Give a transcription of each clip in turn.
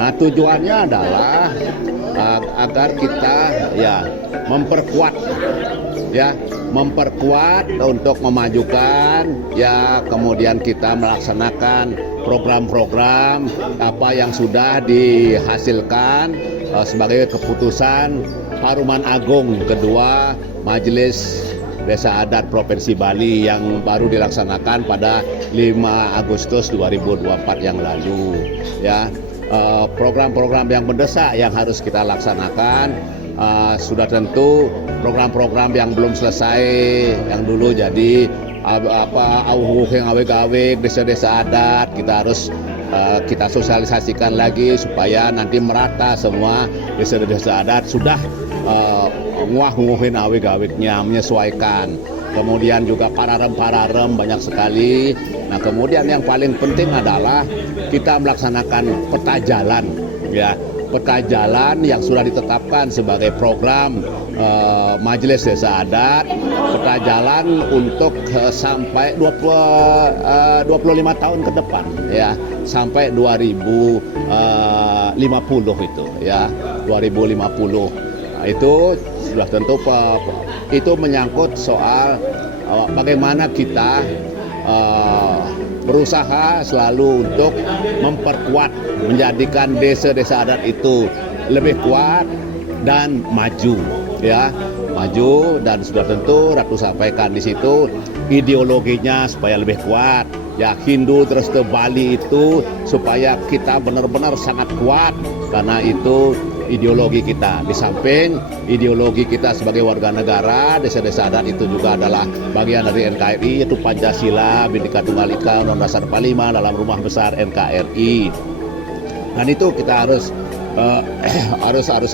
Nah, tujuannya adalah agar kita memperkuat untuk memajukan kemudian kita melaksanakan program-program apa yang sudah dihasilkan sebagai keputusan Paruman Agung kedua Majelis Desa Adat Provinsi Bali yang baru dilaksanakan pada 5 Agustus 2024 yang lalu. Program-program yang mendesak yang harus kita laksanakan sudah tentu program-program yang belum selesai yang dulu jadi desa-desa adat kita harus kita sosialisasikan lagi supaya nanti merata semua desa-desa adat sudah nguah-nguhin awik-awiknya menyesuaikan. Kemudian juga pararem banyak sekali. Nah, kemudian yang paling penting adalah kita melaksanakan peta jalan peta jalan yang sudah ditetapkan sebagai program Majelis Desa Adat, peta jalan untuk sampai 25 tahun ke depan sampai 2050 itu 2050. Nah, itu sudah tentu itu menyangkut soal bagaimana kita berusaha selalu untuk memperkuat, menjadikan desa-desa adat itu lebih kuat dan maju dan sudah tentu Ratu sampaikan di situ ideologinya supaya lebih kuat Hindu terus ke Bali itu supaya kita benar-benar sangat kuat karena itu ideologi kita. Di samping ideologi kita sebagai warga negara, desa-desa adat itu juga adalah bagian dari NKRI, yaitu Pancasila, Bhinneka Tunggal Ika, Undang-Undang Dasar 45 dalam rumah besar NKRI. Dan itu kita harus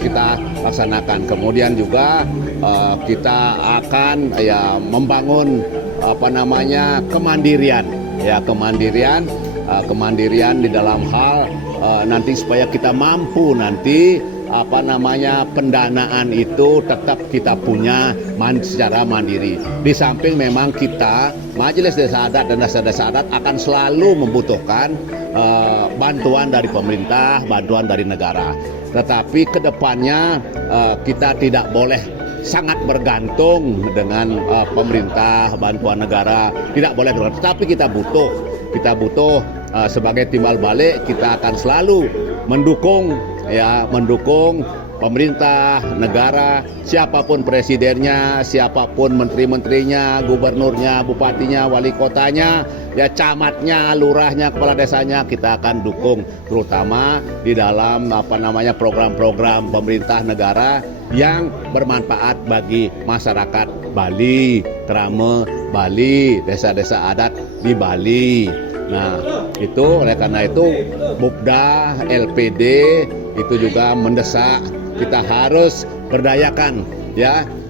kita laksanakan. Kemudian juga kita akan membangun kemandirian di dalam hal nanti supaya kita mampu nanti pendanaan itu tetap kita punya secara mandiri. Di samping memang kita Majelis Desa Adat dan Desa-Desa Adat akan selalu membutuhkan bantuan dari pemerintah, bantuan dari negara. Tetapi kedepannya kita tidak boleh sangat bergantung dengan pemerintah, bantuan negara, tidak boleh. Tetapi kita butuh sebagai timbal balik kita akan selalu mendukung pemerintah, negara, siapapun presidennya, siapapun menteri-menterinya, gubernurnya, bupatinya, wali kotanya, camatnya, lurahnya, kepala desanya kita akan dukung terutama di dalam program-program pemerintah negara yang bermanfaat bagi masyarakat Bali, Trame Bali, desa-desa adat di Bali. Nah, oleh karena itu Bupda, LPD itu juga mendesak kita harus berdayakan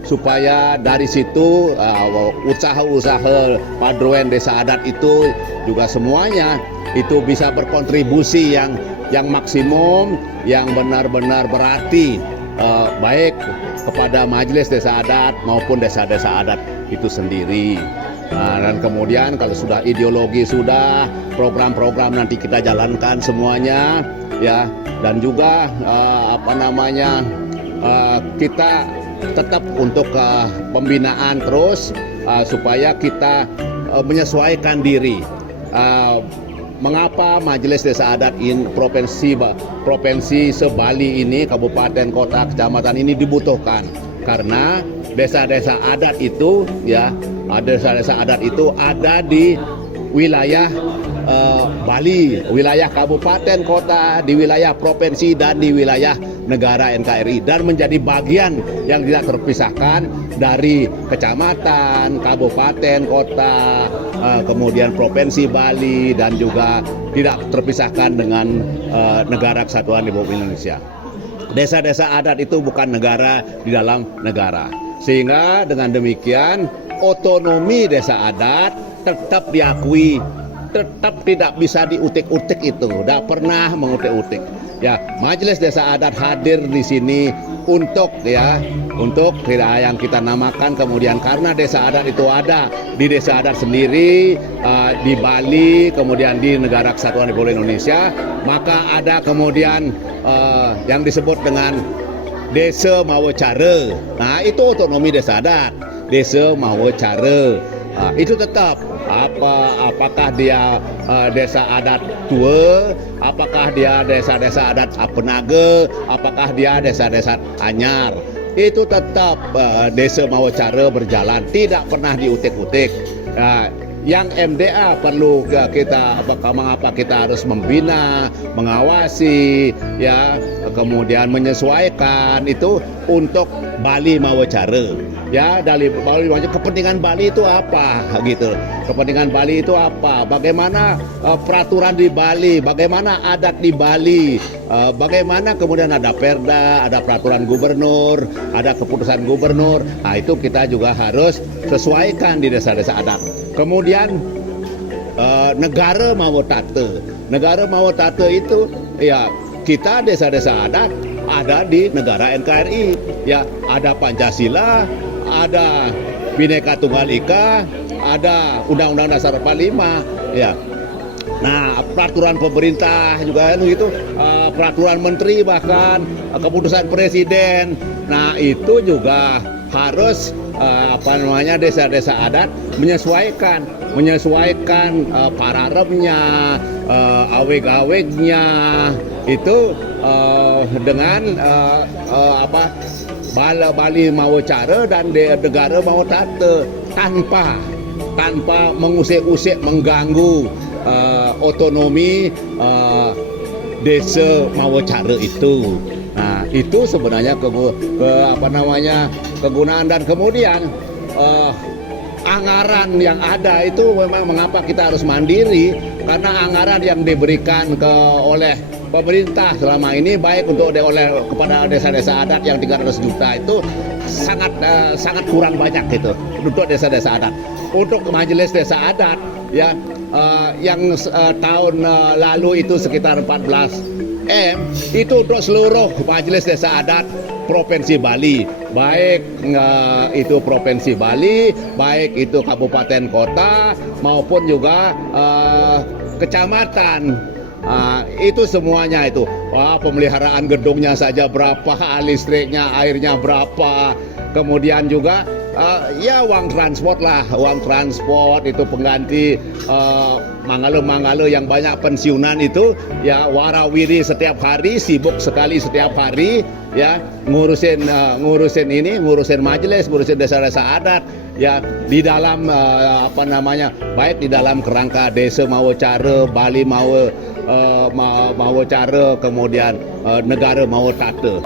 supaya dari situ usaha-usaha Padroen Desa Adat itu juga semuanya itu bisa berkontribusi yang maksimum, yang benar-benar berarti baik kepada Majelis Desa Adat maupun desa-desa adat itu sendiri. Nah, dan kemudian kalau sudah ideologi sudah, program-program nanti kita jalankan semuanya dan juga kita tetap untuk pembinaan terus supaya kita menyesuaikan diri. Mengapa Majelis Desa Adat provinsi se-Bali ini, kabupaten, kota, kecamatan ini dibutuhkan? Karena desa-desa adat itu desa-desa adat itu ada di wilayah Bali, wilayah kabupaten, kota, di wilayah provinsi dan di wilayah negara NKRI dan menjadi bagian yang tidak terpisahkan dari kecamatan, kabupaten, kota, kemudian provinsi Bali dan juga tidak terpisahkan dengan negara kesatuan Republik Indonesia. Desa-desa adat itu bukan negara di dalam negara. Sehingga dengan demikian otonomi desa adat tetap diakui, tetap tidak bisa diutik-utik itu, tidak pernah mengutik-utik. Ya, Majelis Desa Adat hadir di sini untuk yang kita namakan, kemudian karena desa adat itu ada di desa adat sendiri di Bali, kemudian di Negara Kesatuan Republik Indonesia, maka ada kemudian yang disebut dengan Desa Mawacara. Nah, itu otonomi desa adat. Desa Mawacara itu tetap apakah dia desa adat tua, apakah dia desa-desa adat penaga, apakah dia desa-desa anyar, itu tetap Desa Mawacara berjalan, tidak pernah diutik-utik. Yang MDA perlu kita mengapa kita harus membina, mengawasi, ya, kemudian menyesuaikan itu untuk Bali Mawacara. Ya, dari Bali Mawacara, kepentingan Bali itu apa gitu. Kepentingan Bali itu apa? Bagaimana peraturan di Bali, bagaimana adat di Bali, bagaimana kemudian ada perda, ada peraturan gubernur, ada keputusan gubernur. Nah, itu kita juga harus sesuaikan di desa-desa adat. Kemudian negara Mawatata. Negara Mawatata itu ya kita desa-desa adat ada di negara NKRI. Ya, ada Pancasila, ada Bhinneka Tunggal Ika, ada Undang-Undang Dasar 45, ya. Nah, peraturan pemerintah juga gitu, peraturan menteri bahkan keputusan presiden. Nah, itu juga harus desa-desa adat menyesuaikan pararemnya, aweg-awegnya itu dengan Bali Mawacara dan negara Mawatata tanpa mengusik-usik, mengganggu otonomi Desa Mawacara itu. Nah, itu sebenarnya kegunaan, dan kemudian anggaran yang ada itu memang mengapa kita harus mandiri, karena anggaran yang diberikan oleh pemerintah selama ini baik kepada desa-desa adat yang 300 juta itu sangat kurang banyak gitu untuk desa-desa adat. Untuk Majelis Desa Adat ya yang tahun lalu itu sekitar 14M itu untuk seluruh Majelis Desa Adat Provinsi Bali, baik itu Provinsi Bali, baik itu kabupaten kota maupun juga kecamatan. Itu semuanya itu. Pemeliharaan gedungnya saja berapa, listriknya, airnya berapa, kemudian juga ya uang transport itu pengganti mangale-mangale yang banyak pensiunan itu ya, warawiri setiap hari, sibuk sekali setiap hari ya, ngurusin majelis, ngurusin desa-desa adat ya, di dalam baik di dalam kerangka Desa Mawacara, Bali Mawacara, kemudian negara Mawatata.